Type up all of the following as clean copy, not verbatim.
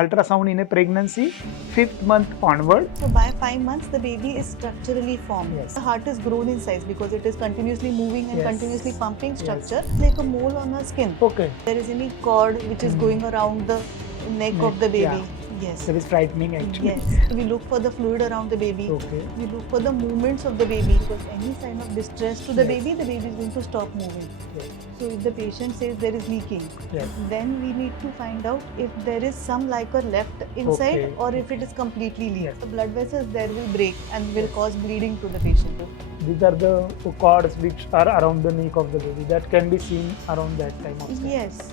ultrasound in a pregnancy, 5th month onward. So by 5 months, the baby is structurally formed. Yes. The heart is grown in size because it is continuously moving and Yes. continuously pumping Yes. structure, like a mole on her skin. Okay. There is any cord which is going around the neck of the baby. Yeah. Yes. That is frightening actually. Yes. We look for the fluid around the baby. Okay. We look for the movements of the baby because any sign of distress to the Yes. baby is going to stop moving. Yes. So if the patient says there is leaking, Yes. then we need to find out if there is some liquor left inside Okay. or if it is completely leaked. Yes. The blood vessels there will break and will cause bleeding to the patient. These are the cords which are around the neck of the baby that can be seen around that time of time. Yes.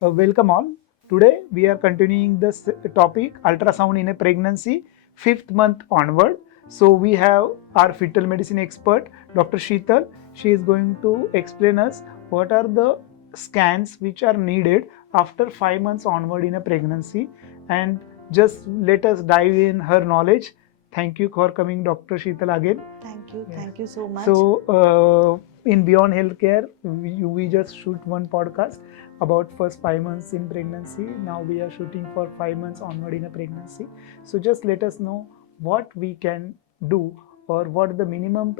Welcome all. Today we are continuing this topic ultrasound in a pregnancy, 5th month onward. So we have our fetal medicine expert, Dr. Sheetal. She is going to explain us what are the scans which are needed after 5 months onward in a pregnancy, and just let us dive in her knowledge. Thank you for coming, Dr. Sheetal, again. Thank you. Yeah. Thank you so much. So in Beyond Healthcare, we just shoot one podcast about first 5 months in pregnancy. Now we are shooting for 5 months onward in a pregnancy. So just let us know what we can do or what the minimum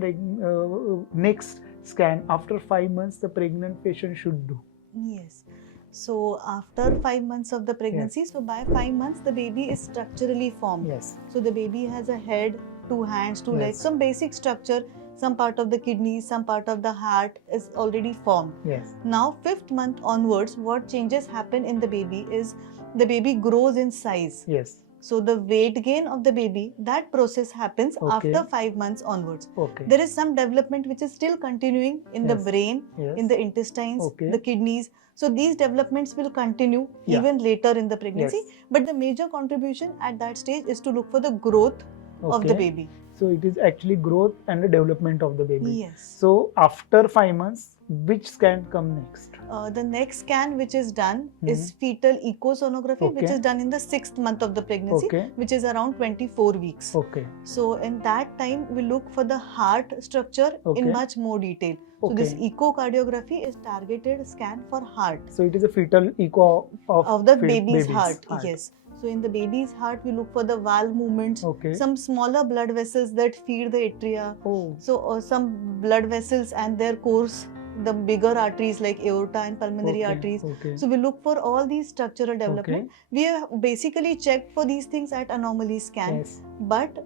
next scan after 5 months the pregnant patient should do. Yes. So after 5 months of the pregnancy, Yes. so by 5 months the baby is structurally formed. Yes. So the baby has a head, 2 hands, 2 Yes. legs, some basic structure, some part of the kidneys, some part of the heart is already formed. Yes. Now 5th month onwards, what changes happen in the baby is the baby grows in size. Yes. So the weight gain of the baby, that process happens Okay. after 5 months onwards. Okay. There is some development which is still continuing in the Yes. brain, Yes. in the intestines, Okay. the kidneys. So these developments will continue Yeah. even later in the pregnancy. Yes. But the major contribution at that stage is to look for the growth of the Okay. baby. So it is actually growth and the development of the baby. Yes. So after 5 months, which scan come next? The next scan which is done is fetal echosonography, which Okay. is done in the 6th month of the pregnancy, Okay. which is around 24 weeks. Okay. So in that time, we look for the heart structure Okay. in much more detail. So this Okay. echocardiography is targeted scan for heart So it is a fetal echo of the fe- baby's heart. Yes. So in the baby's heart, we look for the valve movements, Okay. some smaller blood vessels that feed the atria. Oh. So some blood vessels and their course, the bigger arteries like aorta and pulmonary Okay. arteries. Okay. So we look for all these structural development. Okay. We have basically checked for these things at anomaly scan, Yes. but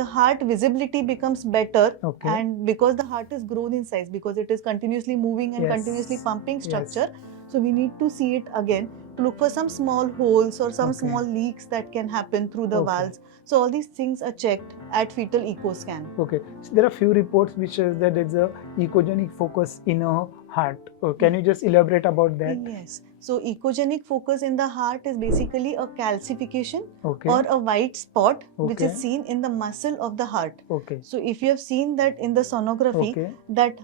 the heart visibility becomes better, Okay. and because the heart is grown in size, because it is continuously moving and Yes. continuously pumping Yes. structure, so we need to see it again to look for some small holes or some Okay. small leaks that can happen through the Okay. valves. So all these things are checked at fetal echo scan. Okay. So there are few reports which says that there is a echogenic focus in a heart. Can you just elaborate about that? Yes. So echogenic focus in the heart is basically a calcification Okay. or a white spot which Okay. is seen in the muscle of the heart. Okay. So if you have seen that in the sonography, Okay. that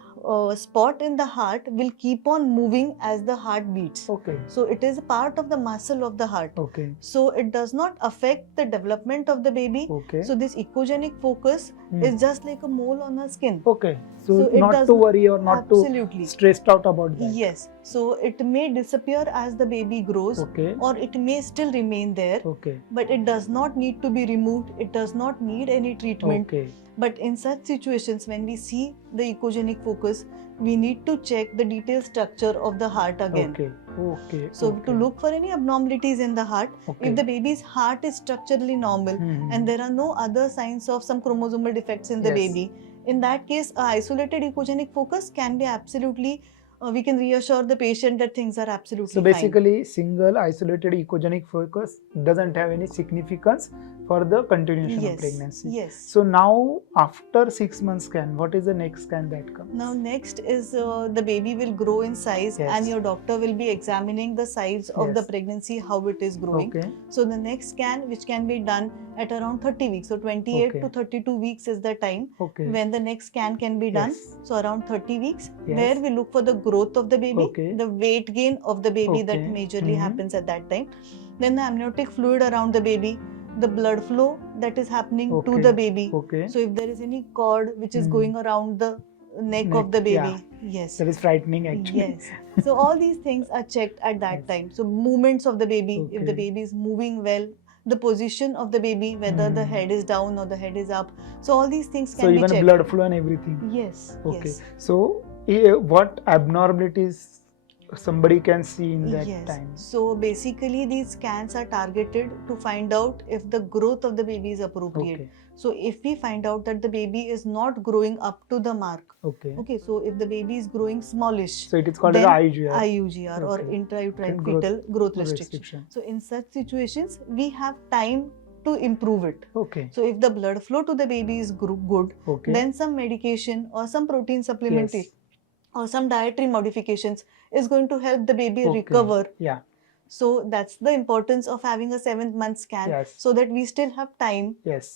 spot in the heart will keep on moving as the heart beats. Okay. So it is a part of the muscle of the heart. Okay. So it does not affect the development of the baby. Okay. So this echogenic focus is just like a mole on her skin. Okay. So it not does to worry or not absolutely to stressed out about that. Yes. So it may disappear as the baby grows, Okay. or it may still remain there, Okay. but it does not need to be removed. It does not need any treatment. Okay. But in such situations, when we see the echogenic focus, we need to check the detailed structure of the heart again. Okay. Okay. So okay. to look for any abnormalities in the heart, Okay. if the baby's heart is structurally normal and there are no other signs of some chromosomal defects in the Yes. baby, in that case, a isolated echogenic focus can be absolutely, we can reassure the patient that things are absolutely So basically, single isolated echogenic focus doesn't have any significance for the continuation fine. of pregnancy. Yes. So now, after 6 months scan, what is the next scan that comes? Now next is the baby will grow in size, Yes. and your doctor will be examining the size of the Yes. pregnancy, how it is growing. Okay. So the next scan, which can be done at around 30 weeks, so 28 Okay. to 32 weeks is the time Okay. when the next scan can be done. Yes. So around 30 weeks, Yes. where we look for the growth of the baby, Okay. the weight gain of the baby that Okay. majorly Mhm. happens at that time. Then the amniotic fluid around the baby, the blood flow that is happening to Okay. the baby. Okay. So if there is any cord which is Hmm. going around the neck of Neck, the baby, yeah. yes. That is frightening actually. Yes. So all these things are checked at that Yes. time. So movements of the baby, if the Okay. baby is moving well, the position of the baby, whether the Hmm. head is down or the head is up. So all these things So can be even checked. blood flow and everything. Yes. Okay. Yes. So what abnormalities somebody can see in that Yes. time? So basically these scans are targeted to find out if the growth of the baby is appropriate. Okay. So if we find out that the baby is not growing up to the mark, Okay. okay, so if the baby is growing smallish, So it is called then as IUGR. IUGR or Okay. intrauterine Growth fetal growth restriction. So in such situations, we have time to improve it. Okay. So if the blood flow to the baby is good, Okay. then some medication or some protein supplementation Yes. or some dietary modifications is going to help the baby Okay. recover. Yeah. So that's the importance of having a 7th-month scan, Yes. so that we still have time. Yes.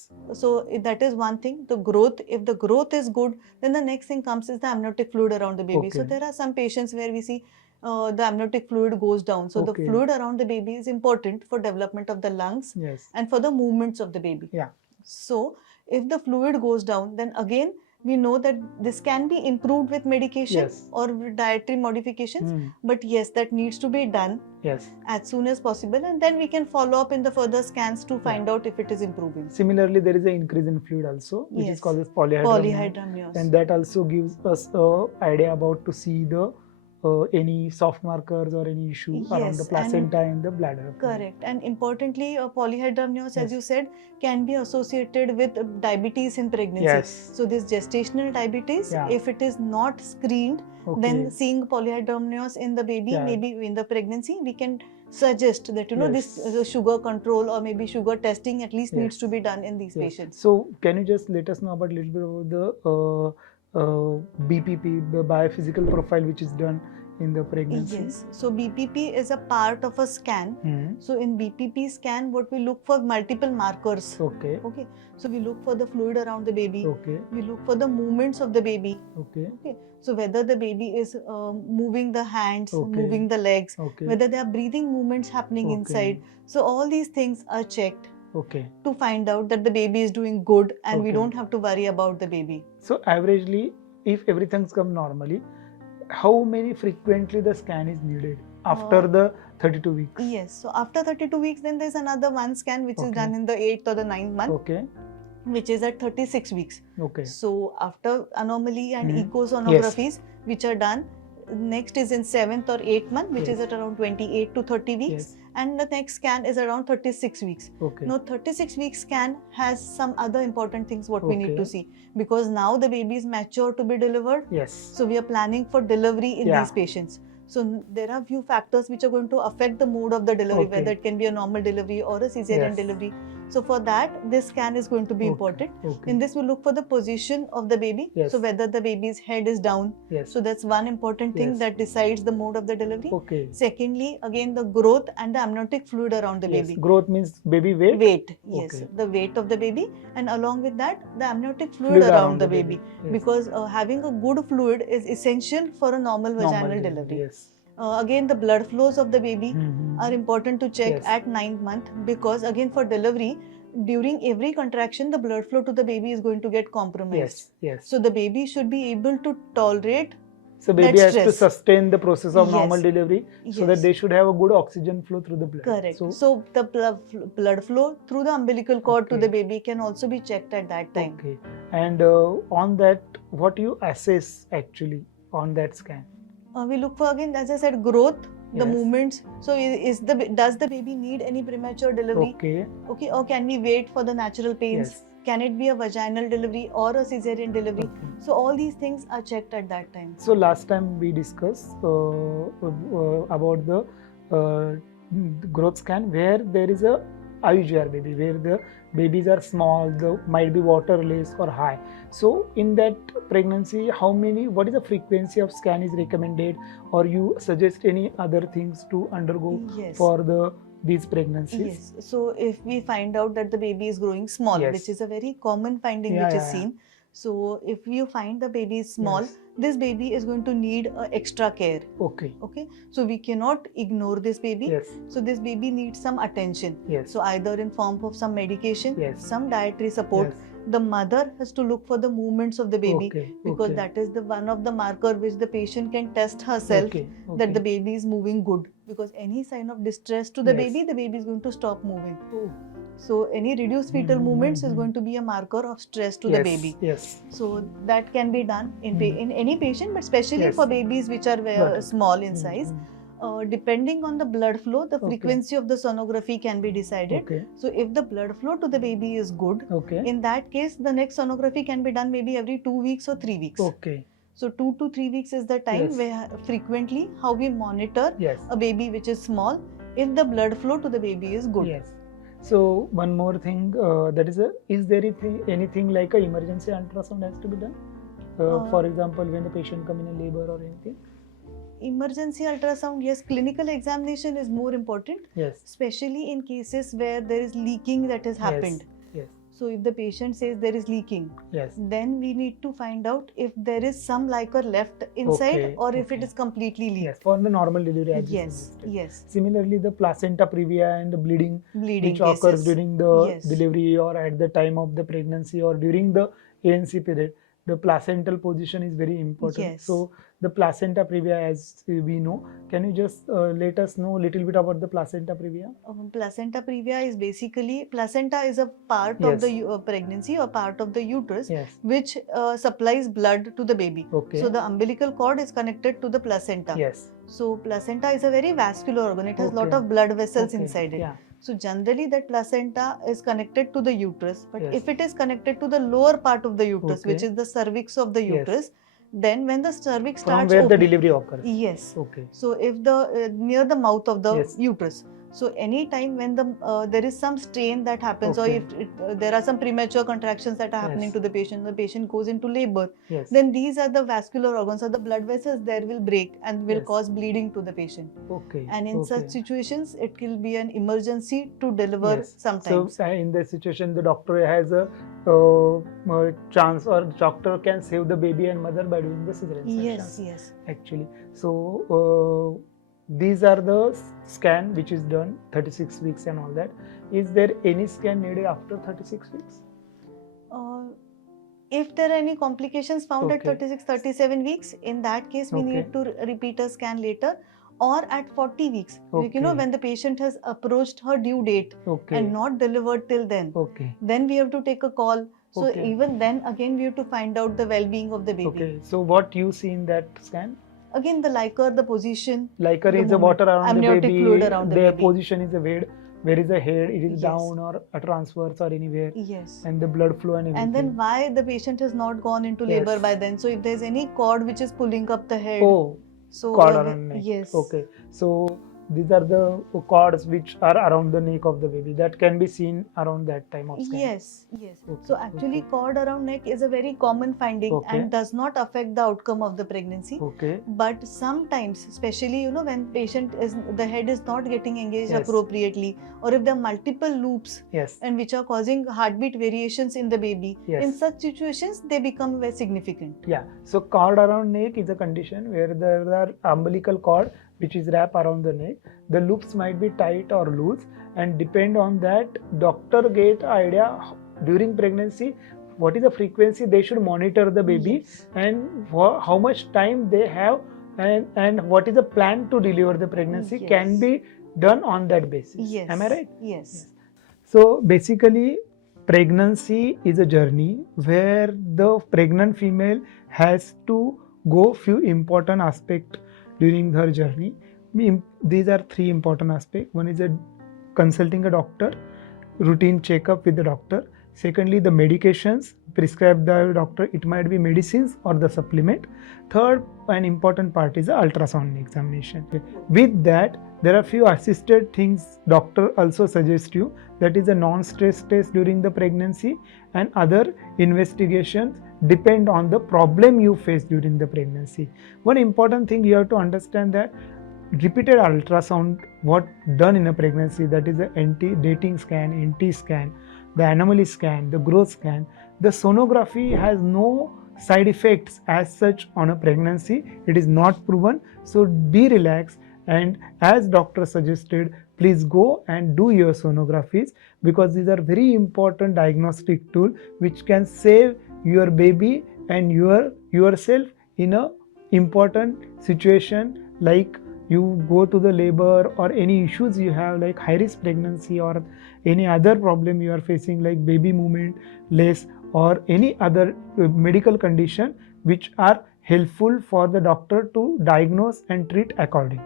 So that is one thing. The growth, if the growth is good, then the next thing comes is the amniotic fluid around the baby. So Okay. there are some patients where we see the amniotic fluid goes down. So Okay. the fluid around the baby is important for development of the lungs Yes. and for the movements of the baby. Yeah. So if the fluid goes down, then again we know that this can be improved with medication Yes. or with dietary modifications. Hmm. But yes, that needs to be done Yes. as soon as possible, and then we can follow up in the further scans to find out if it is improving. Similarly, there is an increase in fluid also, which Yes. is called as polyhydramnios. Polyhydramnios. And that also gives us a idea about to see the any soft markers or any issue around the Yes, placenta and the bladder. Correct. And importantly, polyhydramnios, Yes. as you said, can be associated with diabetes in pregnancy. Yes. So this gestational diabetes, Yeah. if it is not screened, Okay. then seeing polyhydramnios in the baby, Yeah. maybe in the pregnancy, we can suggest that this Yes. sugar control or maybe sugar testing at least needs Yes. to be done in these Yes. patients. So can you just let us know about a little bit about the BPP, the biophysical profile, which is done in the pregnancy? Yes. So BPP is a part of a scan. Hmm. So in BPP scan, what we look for multiple markers. Okay. Okay. So we look for the fluid around the baby. Okay. We look for the movements of the baby. Okay. Okay. So whether the baby is moving the hands, Okay. moving the legs, Okay. whether there are breathing movements happening Okay. inside. So all these things are checked Okay. to find out that the baby is doing good, and we Okay. don't have to worry about the baby. So averagely, if everything's come normally, how many frequently the scan is needed after the 32 weeks? Yes. So after 32 weeks, then there's another one scan which is Okay. done in the 8th or the 9th month, Okay. which is at 36 weeks. Okay. So after anomaly and Mhm. echosonographies, which are done, next is in 7th or 8th month, which is Yes. at around 28 to 30 weeks. Yes. And the next scan is around 36 weeks. Okay. Now 36 week scan has some other important things what we need Okay. to see, because now the baby is mature to be delivered. Yes. So we are planning for delivery in Yeah. these patients. So there are few factors which are going to affect the mode of the delivery, Okay. whether it can be a normal delivery or a cesarean Yes. delivery. So for that, this scan is going to be Okay. important. Okay. In this, we look for the position of the baby. Yes. So whether the baby's head is down. Yes. So that's one important thing Yes. that decides the mode of the delivery. Okay. Secondly, again, the growth and the amniotic fluid around the Yes. baby. Growth means baby weight. Weight, yes, Okay. the weight of the baby, and along with that, the amniotic fluid around the baby. Yes. Because having a good fluid is essential for a normal vaginal delivery. Yes. Again, the blood flows of the baby Mhm. are important to check Yes. at 9th month, because again, for delivery, during every contraction, the blood flow to the baby is going to get compromised. Yes. Yes. So the baby should be able to tolerate. So baby that has to stress. sustain the process of normal Yes. delivery, so that Yes. they should have a good oxygen flow through the blood. Correct. So, So the blood flow through the umbilical cord to Okay. the baby can also be checked at that time. okay. And on that, what you assess actually on that scan? We look for, again, as I said, growth, the Yes. movements. So does the baby need any premature delivery? Okay. Okay, or can we wait for the natural pains? Yes. Can it be a vaginal delivery or a cesarean delivery? Okay. So all these things are checked at that time. So last time we discussed about the growth scan, where there is a IUGR baby, where the babies are small, might be waterless or high. So in that pregnancy, what is the frequency of scan is recommended, or you suggest any other things to undergo Yes. for these pregnancies? Yes. So if we find out that the baby is growing small, Yes. which is a very common finding Yeah, which yeah, is yeah. seen. So if you find the baby is small, Yes. this baby is going to need extra care. Okay. Okay, so we cannot ignore this baby. Yes. So this baby needs some attention. Yes. So either in form of some medication, Yes. some dietary support. Yes. The mother has to look for the movements of the baby, Okay. because Okay. that is the one of the marker which the patient can test herself Okay. that the Okay. baby is moving good. Because any sign of distress to the Yes. baby is going to stop moving. Oh. So any reduced fetal movements is going to be a marker of stress to the Yes. baby. Yes. So that can be done in any patient, but especially Yes. for babies which are Got it. small in size. Depending on the blood flow, the Okay. frequency of the sonography can be decided. Okay. So if the blood flow to the baby is good, Okay. in that case the next sonography can be done maybe every 2 weeks or 3 weeks. Okay. So 2 to 3 weeks is the time Yes. where frequently how we monitor Yes. a baby which is small if the blood flow to the baby is good. Yes. So one more thing, that is there anything like a emergency ultrasound has to be done? For example, when the patient come in a labor or anything? Emergency ultrasound, yes, clinical examination is more important, Yes. especially in cases where there is leaking that has happened. Yes. So if the patient says there is leaking, Yes. then we need to find out if there is some liquor left inside Okay, or if it okay. is completely leaked. Yes. For the normal delivery, as you Yes, suggested. yes. Similarly, the placenta previa and the bleeding Bleeding which occurs cases. during the Yes. delivery or at the time of the pregnancy or during the ANC period, the placental position is very important. Yes. So the placenta previa, as we know, can you just let us know a little bit about the placenta previa? Placenta previa is basically, placenta is a part of Yes. the pregnancy or part of the uterus Yes. which supplies blood to the baby. Okay. So the umbilical cord is connected to the placenta. Yes. So placenta is a very vascular organ. It has lot Okay. of blood vessels Okay. inside it. Yeah. So generally that placenta is connected to the uterus. But Yes. if it is connected to the lower part of the uterus, Okay. which is the cervix of the Yes. uterus, then when the cervix From starts where the opening, delivery occurs. yes. Okay. So if the near the mouth of the Yes. uterus. So any time when the there is some strain that happens, Okay. or if there are some premature contractions that are happening Yes. to the patient goes into labor, Yes. then these are the vascular organs or the blood vessels there will break and will Yes. cause bleeding to the patient. Okay. And in Okay. such situations, it will be an emergency to deliver Yes. sometimes. So in this situation, the doctor has a chance, or the doctor can save the baby and mother by doing the cesarean Yes, sections. yes. Actually, so these are the scan which is done 36 weeks and all that. Is there any scan needed after 36 weeks? If there are any complications found at Okay. 36, 37 weeks, in that case, we Okay. need to repeat a scan later, or at 40 weeks. Like, Okay. when the patient has approached her due date Okay. and not delivered till then, Okay. then we have to take a call. So Okay. even then, again, we have to find out the well-being of the baby. Okay. So what you see in that scan? Again, the liquor, the position. Liquor the is the movement, water around the amniotic baby. fluid around the Their baby. position is the head. Where is the head? It is Yes. down or a transverse or anywhere. Yes. And the blood flow and everything. And then why the patient has not gone into Yes. labor by then. So if there's any cord which is pulling up the head. Oh, So cord around neck. yes. Okay. So these are the cords which are around the neck of the baby that can be seen around that time of scan. Yes, yes. Okay, So actually okay. cord around neck is a very common finding Okay. and does not affect the outcome of the pregnancy. Okay. But sometimes, especially when the head is not getting engaged Yes. appropriately, or if there are multiple loops Yes. and which are causing heartbeat variations in the baby, Yes. in such situations they become very significant. Yeah. So cord around neck is a condition where there are umbilical cord which is wrapped around the neck. The loops might be tight or loose, and depend on that, doctor get idea during pregnancy what is the frequency they should monitor the baby. Yes. And how much time they have, and what is the plan to deliver the pregnancy Yes. can be done on that basis. Yes. Am I right? Yes. So basically, pregnancy is a journey where the pregnant female has to go few important aspects during her journey. These are three important aspects. One is consulting a doctor, routine checkup with the doctor. Secondly, the medications prescribed by the doctor. It might be medicines or the supplement. Third, an important part is the ultrasound examination. With that, there are few assisted things doctor also suggests you. That is a non-stress test during the pregnancy, and other investigations depend on the problem you face during the pregnancy. One important thing you have to understand that repeated ultrasound what done in a pregnancy, that is the anti-dating scan, NT scan, the anomaly scan, the growth scan, the sonography has no side effects as such on a pregnancy. It is not proven, so be relaxed, and as doctor suggested, please go and do your sonographies, because these are very important diagnostic tool which can save your baby and yourself in a important situation, like you go to the labor or any issues you have like high risk pregnancy or any other problem you are facing like baby movement less or any other medical condition which are helpful for the doctor to diagnose and treat accordingly.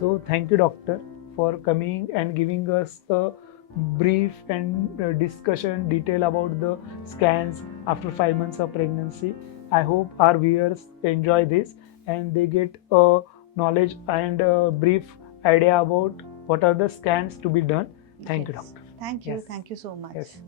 So thank you doctor for coming and giving us a brief and discussion detail about the scans after 5 months of pregnancy. I hope our viewers enjoy this and they get a knowledge and a brief idea about what are the scans to be done. Thank you Yes. doctor. Thank you. Yes. Thank you so much. Yes.